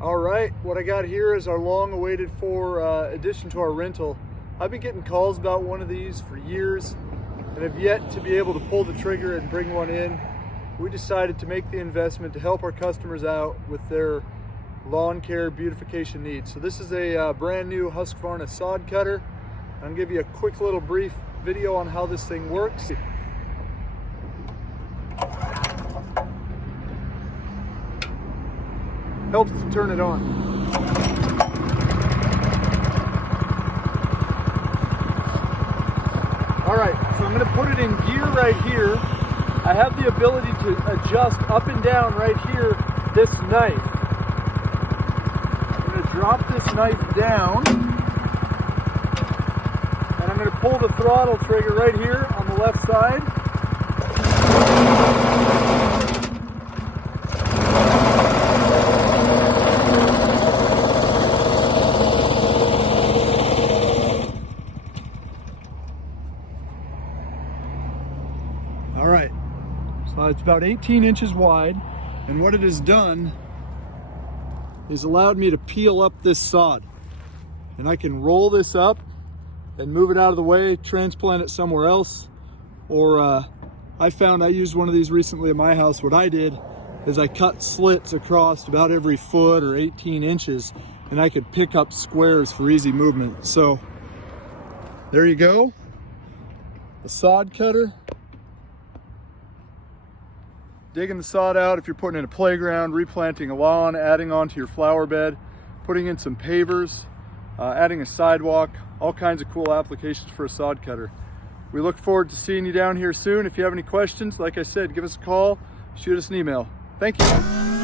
All right, what I got here is our long awaited for addition to our rental. I've been getting calls about one of these for years and have yet to be able to pull the trigger and bring one in. We decided to make the investment to help our customers out with their lawn care beautification needs. So this is a brand new Husqvarna Sod Cutter. I'm gonna give you a quick little brief video on how this thing works. Helps to turn it on. All right, so I'm gonna put it in gear right here. I have the ability to adjust up and down right here, this knife. I'm gonna drop this knife down, and I'm gonna pull the throttle trigger right here on the left side. All right, so it's about 18 inches wide, and what it has done is allowed me to peel up this sod. And I can roll this up and move it out of the way, transplant it somewhere else. Or I found I used one of these recently at my house. What I did is I cut slits across about every foot or 18 inches, and I could pick up squares for easy movement. So there you go, a sod cutter. Digging the sod out if you're putting in a playground, replanting a lawn, adding on to your flower bed, putting in some pavers, adding a sidewalk, all kinds of cool applications for a sod cutter. We look forward to seeing you down here soon. If you have any questions, like I said, give us a call, shoot us an email. Thank you.